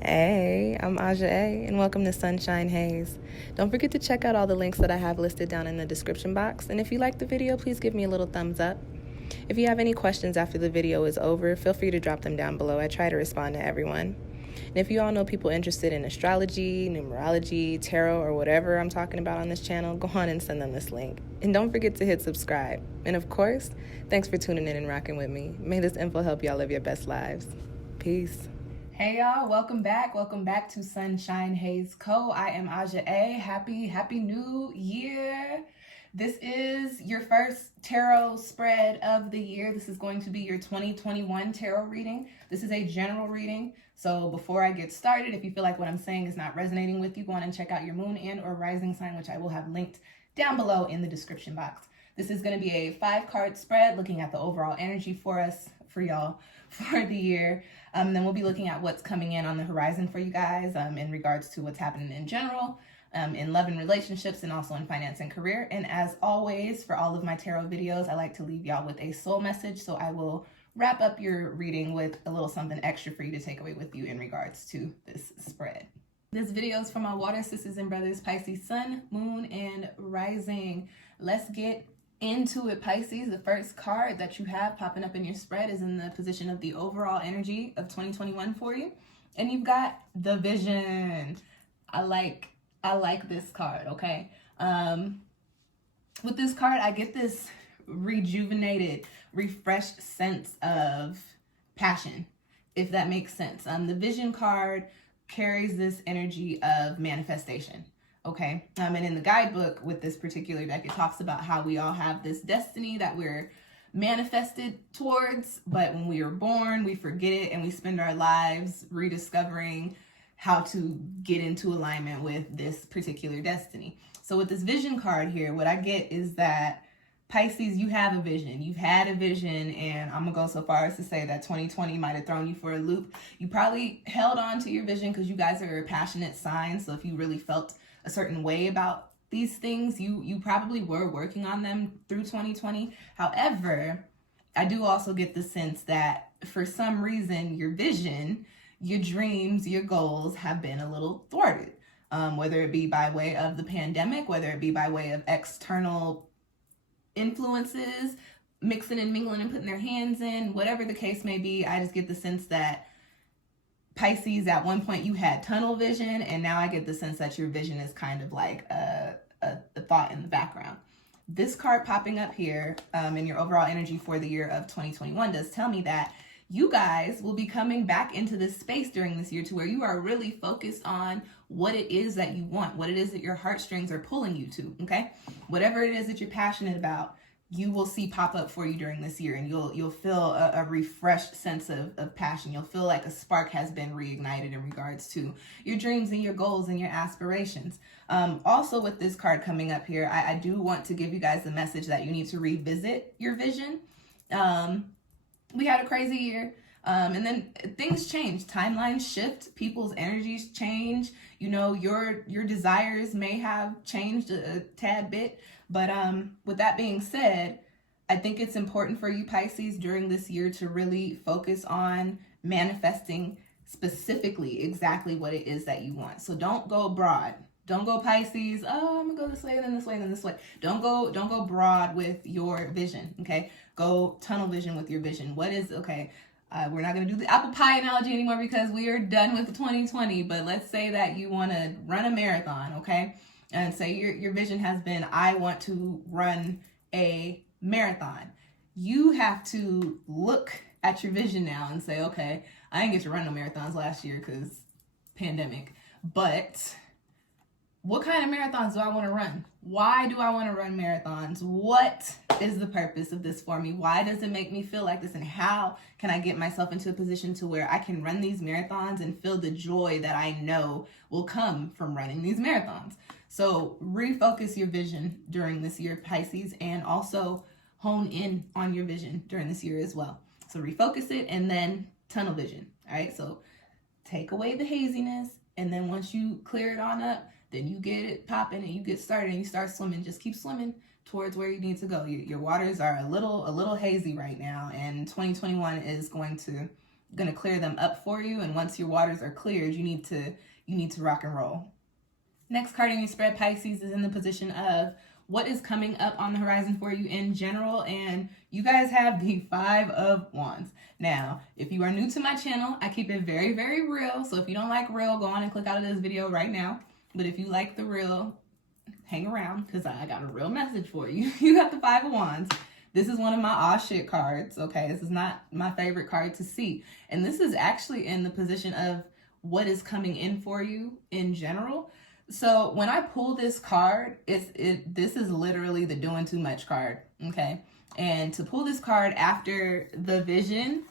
Hey, I'm Aja A, and welcome to Sunshine Haze. Don't forget to check out all the links that I have listed down in the description box, and if you like the video, please give me a little thumbs up. If you have any questions after the video is over, feel free to drop them down below. I try to respond to everyone. And if you all know people interested in astrology, numerology, tarot, or whatever I'm talking about on this channel, go on and send them this link. And don't forget to hit subscribe. And of course, thanks for tuning in and rocking with me. May this info help y'all live your best lives. Peace. Hey y'all, welcome back to SunshinehazeCo. I am Aja A. Happy new year. This is your first tarot spread of the year. This is going to be your 2021 tarot reading. This is a general reading. So before I get started, if you feel like what I'm saying is not resonating with you, go on and check out your moon and or rising sign, which I will have linked down below in the description box. This is going to be a 5-card spread looking at the overall energy for us, for y'all, for the year. Then we'll be looking at what's coming in on the horizon for you guys in regards to what's happening in general, in love and relationships, and also in finance and career. And as always, for all of my tarot videos, I like to leave y'all with a soul message. So I will wrap up your reading with a little something extra for you to take away with you in regards to this spread. This video is for my water sisters and brothers, Pisces, sun, moon, and rising. Let's get into it, Pisces. The first card that you have popping up in your spread is in the position of the overall energy of 2021 for you. And you've got the vision. I like this card, okay? With this card, I get this rejuvenated, refreshed sense of passion, if that makes sense. The vision card carries this energy of manifestation. Okay, and in the guidebook with this particular deck, it talks about how we all have this destiny that we're manifested towards, but when we are born, we forget it and we spend our lives rediscovering how to get into alignment with this particular destiny. So with this vision card here, what I get is that Pisces, you have a vision. You've had a vision, and I'm gonna go so far as to say that 2020 might have thrown you for a loop. You probably held on to your vision because you guys are a passionate sign. So if you really felt a certain way about these things, you probably were working on them through 2020. However, I do also get the sense that for some reason your vision, your dreams, your goals have been a little thwarted, whether it be by way of the pandemic, whether it be by way of external influences mixing and mingling and putting their hands in, whatever the case may be. I just get the sense that Pisces, at one point you had tunnel vision, and now I get the sense that your vision is kind of like a thought in the background. This card popping up here in your overall energy for the year of 2021 does tell me that you guys will be coming back into this space during this year to where you are really focused on what it is that you want, what it is that your heartstrings are pulling you to, okay? Whatever it is that you're passionate about, you will see pop up for you during this year, and you'll feel a refreshed sense of passion. You'll feel like a spark has been reignited in regards to your dreams and your goals and your aspirations. Also with this card coming up here, I do want to give you guys the message that you need to revisit your vision. We had a crazy year. And then things change, timelines shift, people's energies change. You know, your desires may have changed a tad bit. But with that being said, I think it's important for you Pisces during this year to really focus on manifesting specifically exactly what it is that you want. So don't go broad. Don't go Pisces, oh, I'm gonna go this way, then this way, then this way. Don't go broad with your vision, okay? Go tunnel vision with your vision. What is, okay, we're not gonna do the apple pie analogy anymore because we are done with 2020, but let's say that you wanna run a marathon, okay? And say your vision has been, I want to run a marathon. You have to look at your vision now and say, okay, I didn't get to run no marathons last year because pandemic, but what kind of marathons do I want to run? Why do I want to run marathons? What is the purpose of this for me? Why does it make me feel like this? And how can I get myself into a position to where I can run these marathons and feel the joy that I know will come from running these marathons? So refocus your vision during this year, Pisces, and also hone in on your vision during this year as well. So refocus it and then tunnel vision. All right. So take away the haziness. And then once you clear it on up, then you get it popping and you get started and you start swimming. Just keep swimming towards where you need to go. Your waters are a little hazy right now, and 2021 is going to going to clear them up for you. And once your waters are cleared, you need to rock and roll. Next card in your spread, Pisces, is in the position of what is coming up on the horizon for you in general. And you guys have the 5 of Wands. Now, if you are new to my channel, I keep it very, very real. So if you don't like real, go on and click out of this video right now. But if you like the real, hang around, because I got a real message for you. You got the 5 of Wands. This is one of my aw shit cards, okay? This is not my favorite card to see. And this is actually in the position of what is coming in for you in general. So when I pull this card, this is literally the doing too much card, okay? And to pull this card after the vision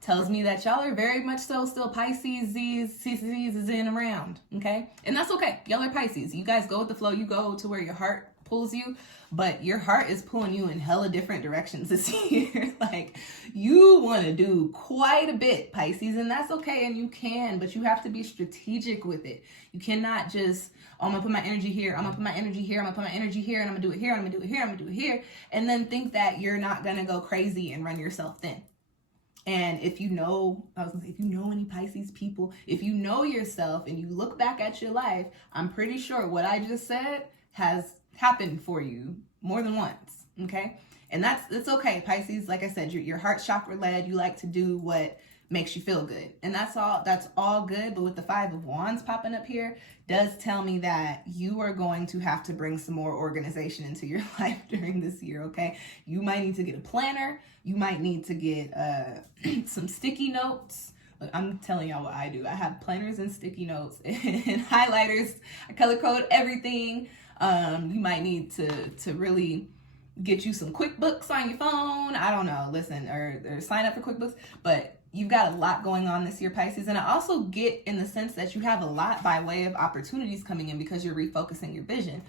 tells me that y'all are very much so still Pisces, CCs is in around, okay? And that's okay. Y'all are Pisces. You guys go with the flow. You go to where your heart pulls you, but your heart is pulling you in hella different directions this year. Like, you want to do quite a bit, Pisces, and that's okay, and you can, but you have to be strategic with it. You cannot just, oh, I'm gonna put my energy here, I'm gonna put my energy here, I'm gonna put my energy here, and I'm gonna do it here, I'm gonna do it here, I'm gonna do it here, and then think that you're not gonna go crazy and run yourself thin. And if you know, if you know any Pisces people, if you know yourself and you look back at your life, I'm pretty sure what I just said has happened for you more than once, okay? And it's okay, Pisces. Like I said, your heart chakra led. You like to do what makes you feel good, and that's all good. But with the 5 of Wands popping up here, does tell me that you are going to have to bring some more organization into your life during this year, okay? You might need to get a planner. You might need to get some sticky notes. Look, I'm telling y'all what I do. I have planners and sticky notes and highlighters. I color code everything. You might need to really get you some QuickBooks on your phone. I don't know, listen, or sign up for QuickBooks. But you've got a lot going on this year, Pisces. And I also get in the sense that you have a lot by way of opportunities coming in because you're refocusing your vision.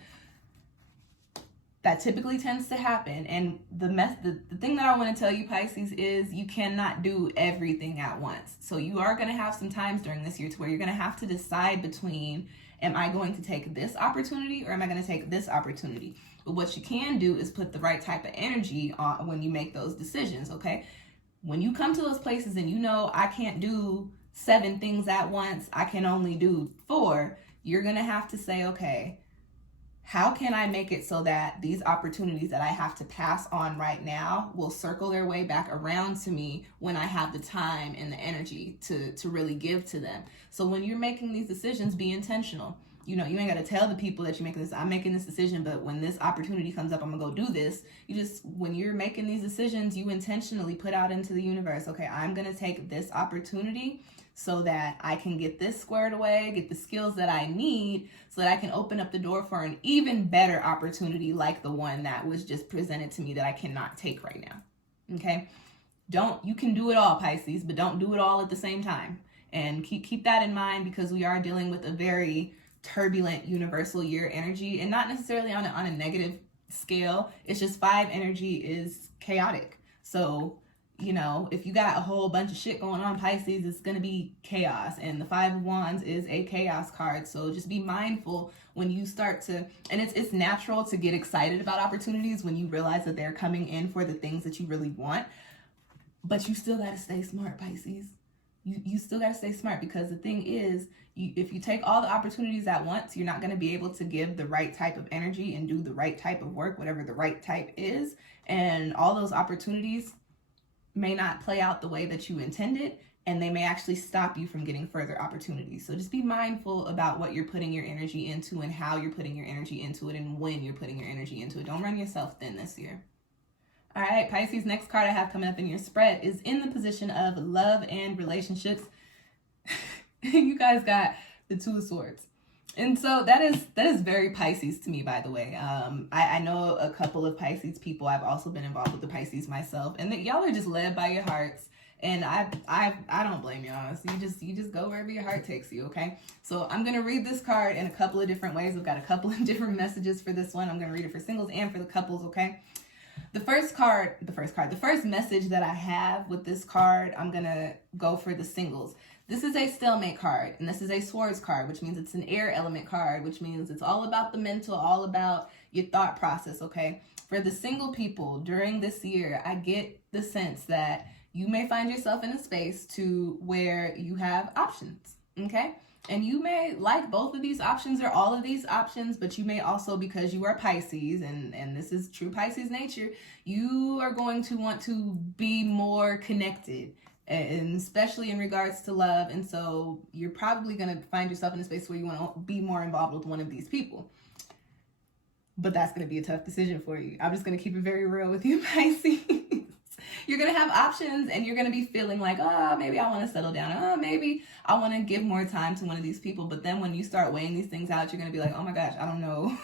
That typically tends to happen. And the thing that I want to tell you, Pisces, is you cannot do everything at once. So you are going to have some times during this year to where you're going to have to decide between, am I going to take this opportunity or am I going to take this opportunity? But what you can do is put the right type of energy on when you make those decisions, okay? When you come to those places and you know, I can't do 7 things at once, I can only do 4, you're going to have to say, okay, how can I make it so that these opportunities that I have to pass on right now will circle their way back around to me when I have the time and the energy to really give to them? So when you're making these decisions, be intentional. You know, you ain't got to tell the people that you're making this, I'm making this decision, but when this opportunity comes up, I'm going to go do this. When you're making these decisions, you intentionally put out into the universe, okay, I'm going to take this opportunity so that I can get this squared away, get the skills that I need so that I can open up the door for an even better opportunity like the one that was just presented to me that I cannot take right now, okay? You can do it all, Pisces, but don't do it all at the same time. And keep that in mind because we are dealing with a very turbulent universal year energy, and not necessarily on a negative scale. It's just 5 energy is chaotic. So, you know, if you got a whole bunch of shit going on, Pisces, it's going to be chaos. And the 5 of Wands is a chaos card. So just be mindful when you start to, and it's natural to get excited about opportunities when you realize that they're coming in for the things that you really want. But you still got to stay smart, Pisces. You still got to stay smart because the thing is, if you take all the opportunities at once, you're not going to be able to give the right type of energy and do the right type of work, whatever the right type is. And all those opportunities may not play out the way that you intended, and they may actually stop you from getting further opportunities. So just be mindful about what you're putting your energy into and how you're putting your energy into it and when you're putting your energy into it. Don't run yourself thin this year. All right, Pisces, next card I have coming up in your spread is in the position of love and relationships. You guys got the 2 of Swords. And so that is very Pisces to me, by the way. I know a couple of Pisces people. I've also been involved with the Pisces myself, and that y'all are just led by your hearts. And I don't blame y'all. So you just go wherever your heart takes you, okay? So I'm gonna read this card in a couple of different ways. I've got a couple of different messages for this one. I'm gonna read it for singles and for the couples, okay? The first message that I have with this card, I'm gonna go for the singles. This is a stalemate card, and this is a swords card, which means it's an air element card, which means it's all about the mental, all about your thought process, okay? For the single people during this year, I get the sense that you may find yourself in a space to where you have options, okay? And you may like both of these options or all of these options, but you may also, because you are Pisces, and this is true Pisces nature, you are going to want to be more connected, and especially in regards to love. And so you're probably going to find yourself in a space where you want to be more involved with one of these people. But that's going to be a tough decision for you. I'm just going to keep it very real with you, Pisces. You're going to have options, and you're going to be feeling like, oh, maybe I want to settle down. Oh, maybe I want to give more time to one of these people. But then when you start weighing these things out, you're going to be like, oh my gosh, I don't know.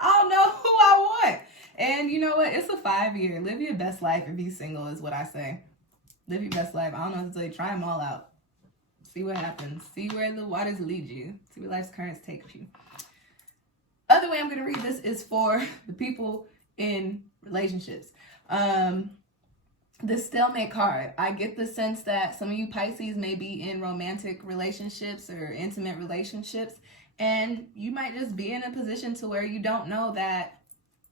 I don't know who I want. And you know what? It's a 5-year. Live your best life and be single is what I say. Live your best life. I don't know what to tell you. Try them all out. See what happens. See where the waters lead you. See where life's currents take you. Other way I'm going to read this is for the people in relationships. The stalemate card, I get the sense that some of you Pisces may be in romantic relationships or intimate relationships, and you might just be in a position to where you don't know that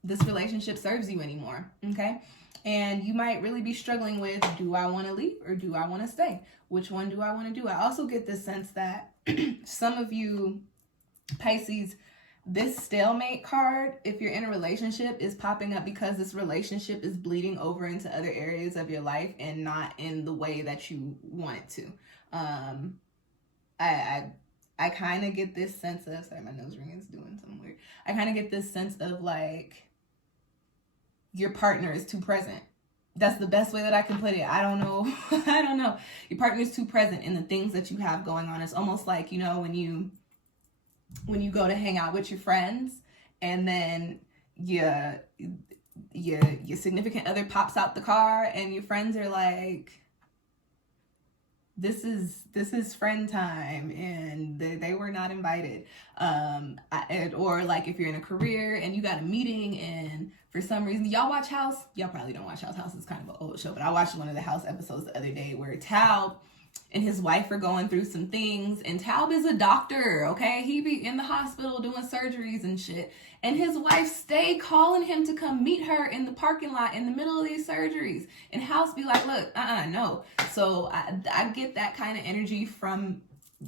this relationship serves you anymore, okay? And you might really be struggling with, do I want to leave or do I want to stay? Which one do I want to do? I also get the sense that some of you Pisces, this stalemate card, if you're in a relationship, is popping up because this relationship is bleeding over into other areas of your life and not in the way that you want it to. I kind of get this sense of, sorry, my nose ring is doing something weird. I kind of get this sense of like your partner is too present. That's the best way that I can put it. I don't know. I don't know. Your partner is too present in the things that you have going on. It's almost like, you know, when you go to hang out with your friends and then your significant other pops out the car and your friends are like, this is friend time, and they were not invited. Or like if you're in a career and you got a meeting and for some reason, y'all watch House? Y'all probably don't watch House. House is kind of an old show, but I watched one of the House episodes the other day where Taub and his wife are going through some things, and Taub is a doctor, okay? He be in the hospital doing surgeries and shit, and his wife stay calling him to come meet her in the parking lot in the middle of these surgeries, and House be like, look, no. So I get that kind of energy from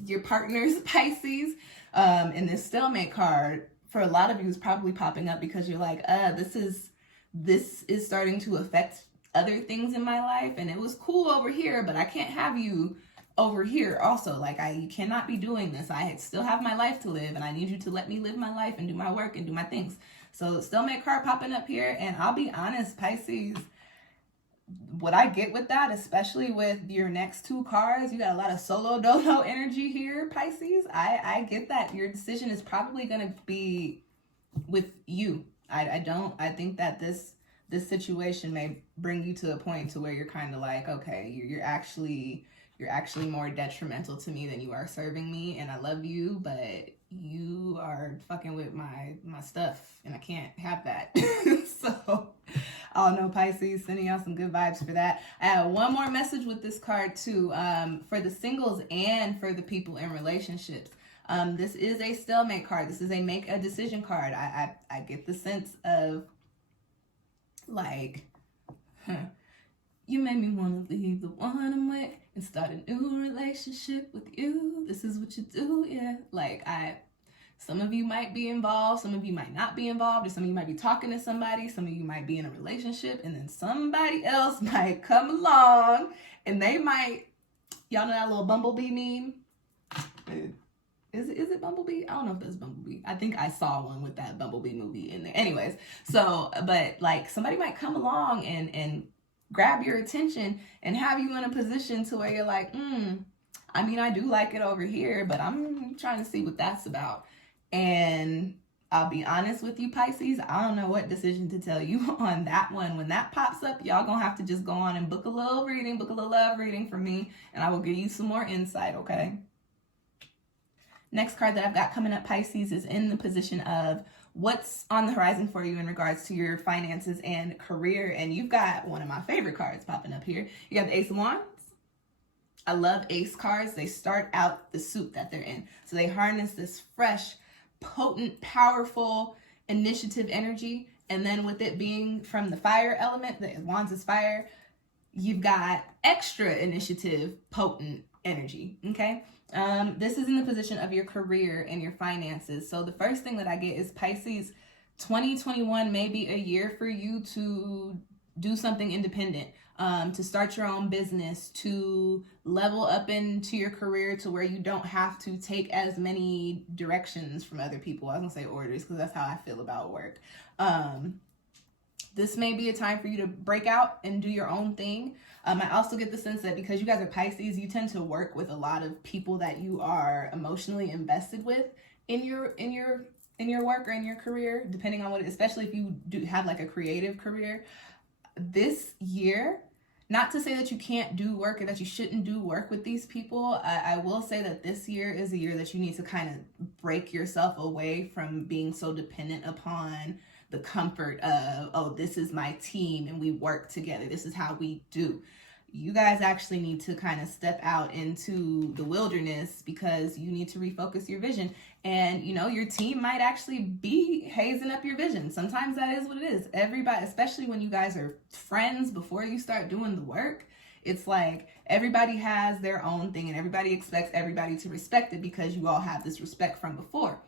your partner's Pisces, and this stalemate card for a lot of you is probably popping up because you're like, this is starting to affect other things in my life, and it was cool over here, but I can't have you over here also. Like, you cannot be doing this. I still have my life to live, and I need you to let me live my life and do my work and do my things. So stalemate card popping up here, and I'll be honest, Pisces, what I get with that, especially with your next two cards, you got a lot of solo dolo energy here, Pisces. I get that your decision is probably going to be with you. I think that this situation may bring you to a point to where you're kind of like, okay, you're actually more detrimental to me than you are serving me, and I love you, but you are fucking with my stuff, and I can't have that. So I don't know, Pisces, sending out some good vibes for that. I have one more message with this card too, for the singles and for the people in relationships. This is a stalemate card. This is a make a decision card. I get the sense of like, you made me want to leave the one I'm with and start a new relationship with you. This is what you do, yeah. Like, some of you might be involved, some of you might not be involved, or some of you might be talking to somebody, some of you might be in a relationship, and then somebody else might come along and they might, y'all know that little Bumblebee meme? Is it Bumblebee? I don't know if that's Bumblebee. I think I saw one with that Bumblebee movie in there. Anyways, so, but like somebody might come along and grab your attention and have you in a position to where you're like, I mean, I do like it over here, but I'm trying to see what that's about. And I'll be honest with you, Pisces, I don't know what decision to tell you on that one. When that pops up, y'all gonna have to just go on and book a little love reading for me, and I will give you some more insight, okay? Next card that I've got coming up, Pisces, is in the position of what's on the horizon for you in regards to your finances and career. And you've got one of my favorite cards popping up here. You got the Ace of Wands. I love ace cards. They start out the suit that they're in. So they harness this fresh, potent, powerful initiative energy. And then with it being from the fire element, the Wands is fire, you've got extra initiative, potent energy, okay? This is in the position of your career and your finances. So the first thing that I get is Pisces, 2021 may be a year for you to do something independent, to start your own business, to level up into your career to where you don't have to take as many directions from other people. I was gonna say orders because that's how I feel about work. This may be a time for you to break out and do your own thing. I also get the sense that because you guys are Pisces, you tend to work with a lot of people that you are emotionally invested with in your work or in your career, depending on what, especially if you do have like a creative career. This year, not to say that you can't do work or that you shouldn't do work with these people. I will say that this year is a year that you need to kind of break yourself away from being so dependent upon the comfort of, oh, this is my team and we work together. This is how we do. You guys actually need to kind of step out into the wilderness because you need to refocus your vision. And, you know, your team might actually be hazing up your vision. Sometimes that is what it is. Everybody, especially when you guys are friends before you start doing the work, it's like everybody has their own thing and everybody expects everybody to respect it because you all have this respect from before.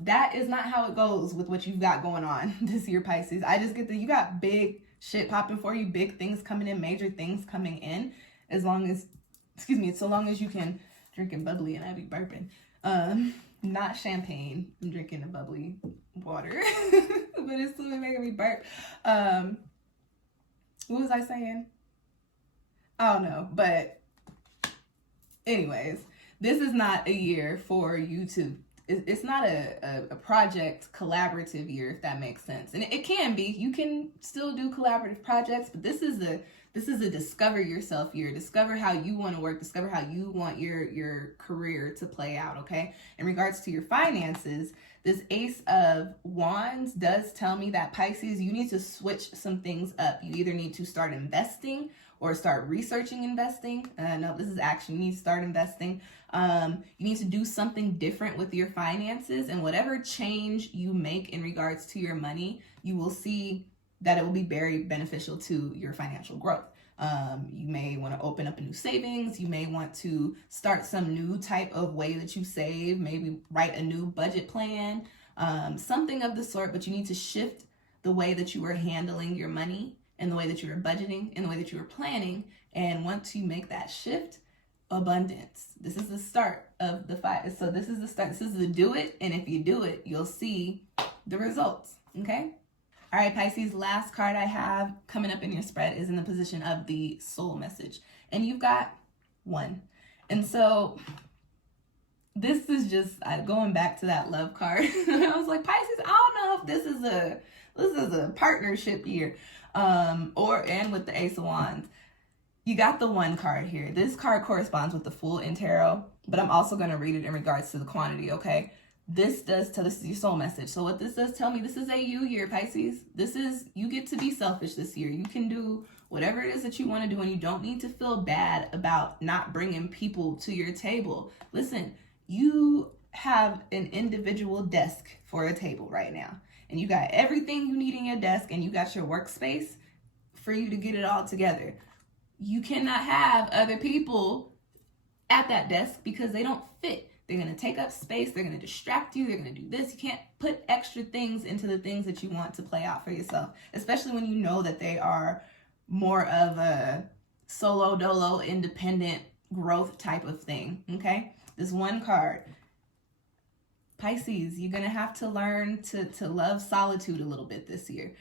That is not how it goes with what you've got going on this year, Pisces. I just get that you got big shit popping for you, big things coming in, major things coming in, as long as, so long as you can drinking bubbly and I be burping. Not champagne. I'm drinking a bubbly water, but it's still making me burp. What was I saying? I don't know, but anyways, this is not a year for you to, it's not a project collaborative year, if that makes sense. And it can be, you can still do collaborative projects, but this is a discover yourself year. Discover how you want to work, discover how you want your career to play out, okay? In regards to your finances, this Ace of Wands does tell me that Pisces, you need to switch some things up. You either need to start investing or start researching investing. No, this is action. You need to start investing. You need to do something different with your finances, and whatever change you make in regards to your money, you will see that it will be very beneficial to your financial growth. You may want to open up a new savings. You may want to start some new type of way that you save, maybe write a new budget plan, something of the sort, but you need to shift the way that you are handling your money and the way that you are budgeting and the way that you are planning. And once you make that shift, abundance. This is the start of the fight. So this is the start. This is the do it. And if you do it, you'll see the results. Okay. All right, Pisces, last card I have coming up in your spread is in the position of the soul message. And you've got 1. And so this is just going back to that love card. I was like, Pisces, I don't know if this is a partnership year. And with the Ace of Wands. You got the 1 card here. This card corresponds with the Fool in Tarot, but I'm also going to read it in regards to the quantity, okay? This is your soul message. So what this does tell me, this is a you year, Pisces. You get to be selfish this year. You can do whatever it is that you want to do, and you don't need to feel bad about not bringing people to your table. Listen, you have an individual desk for a table right now, and you got everything you need in your desk, and you got your workspace for you to get it all together. You cannot have other people at that desk because they don't fit. They're going to take up space. They're going to distract you. They're going to do this. You can't put extra things into the things that you want to play out for yourself, especially when you know that they are more of a solo dolo, independent growth type of thing, okay? This 1 card. Pisces, you're going to have to learn to love solitude a little bit this year.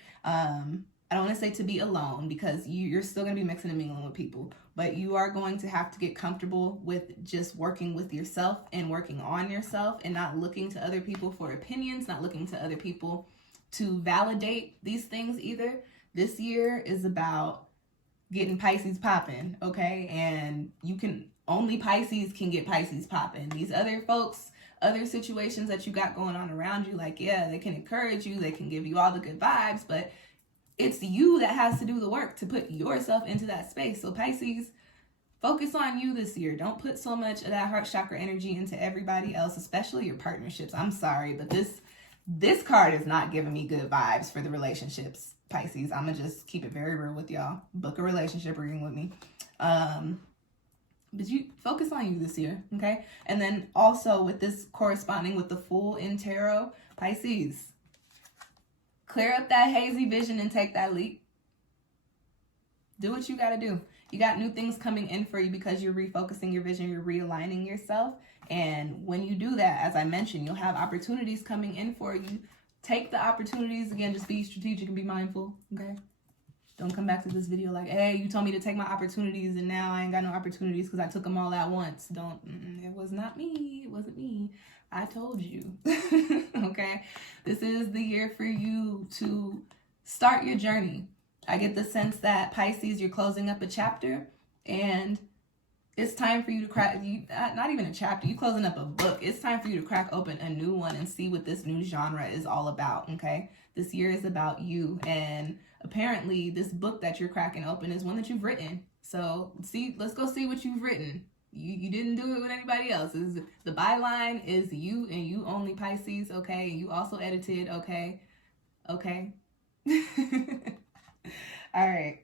I don't want to say to be alone because you're still going to be mixing and mingling with people, but you are going to have to get comfortable with just working with yourself and working on yourself and not looking to other people for opinions, not looking to other people to validate these things either. This year is about getting Pisces popping, okay? And only Pisces can get Pisces popping. These other folks, other situations that you got going on around you, like, yeah, they can encourage you, they can give you all the good vibes, but it's you that has to do the work to put yourself into that space. So Pisces, focus on you this year. Don't put so much of that heart chakra energy into everybody else, especially your partnerships. I'm sorry, but this card is not giving me good vibes for the relationships. Pisces. I'm gonna just keep it very real with y'all. Book a relationship reading with me. But you focus on you this year, okay? And then also with this corresponding with the Fool in Tarot, Pisces, clear up that hazy vision and take that leap. Do what you got to do. You got new things coming in for you because you're refocusing your vision, you're realigning yourself. And when you do that, as I mentioned, you'll have opportunities coming in for you. Take the opportunities. Again, just be strategic and be mindful, okay? Don't come back to this video like, hey, you told me to take my opportunities and now I ain't got no opportunities because I took them all at once. Don't, it was not me. It wasn't me. I told you, okay? This is the year for you to start your journey. I get the sense that Pisces, you're closing up a chapter and it's time for you to crack, not even a chapter, you closing up a book. It's time for you to crack open a new one and see what this new genre is all about, okay? This year is about you, and apparently this book that you're cracking open is one that you've written. So let's go see what you've written. You didn't do it with anybody else. The byline is you and you only, Pisces, okay? You also edited, okay? Okay. All right.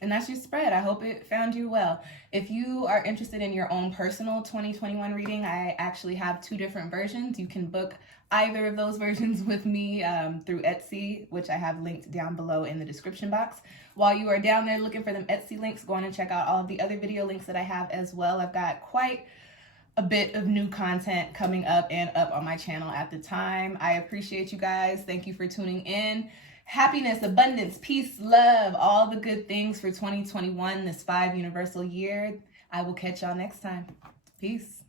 And that's your spread. I hope it found you well. If you are interested in your own personal 2021 reading, I actually have 2 different versions. You can book either of those versions with me through Etsy, which I have linked down below in the description box. While you are down there looking for them Etsy links, go on and check out all of the other video links that I have as well. I've got quite a bit of new content coming up and up on my channel at the time. I appreciate you guys. Thank you for tuning in. Happiness, abundance, peace, love, all the good things for 2021, this 5 universal year. I will catch y'all next time. Peace.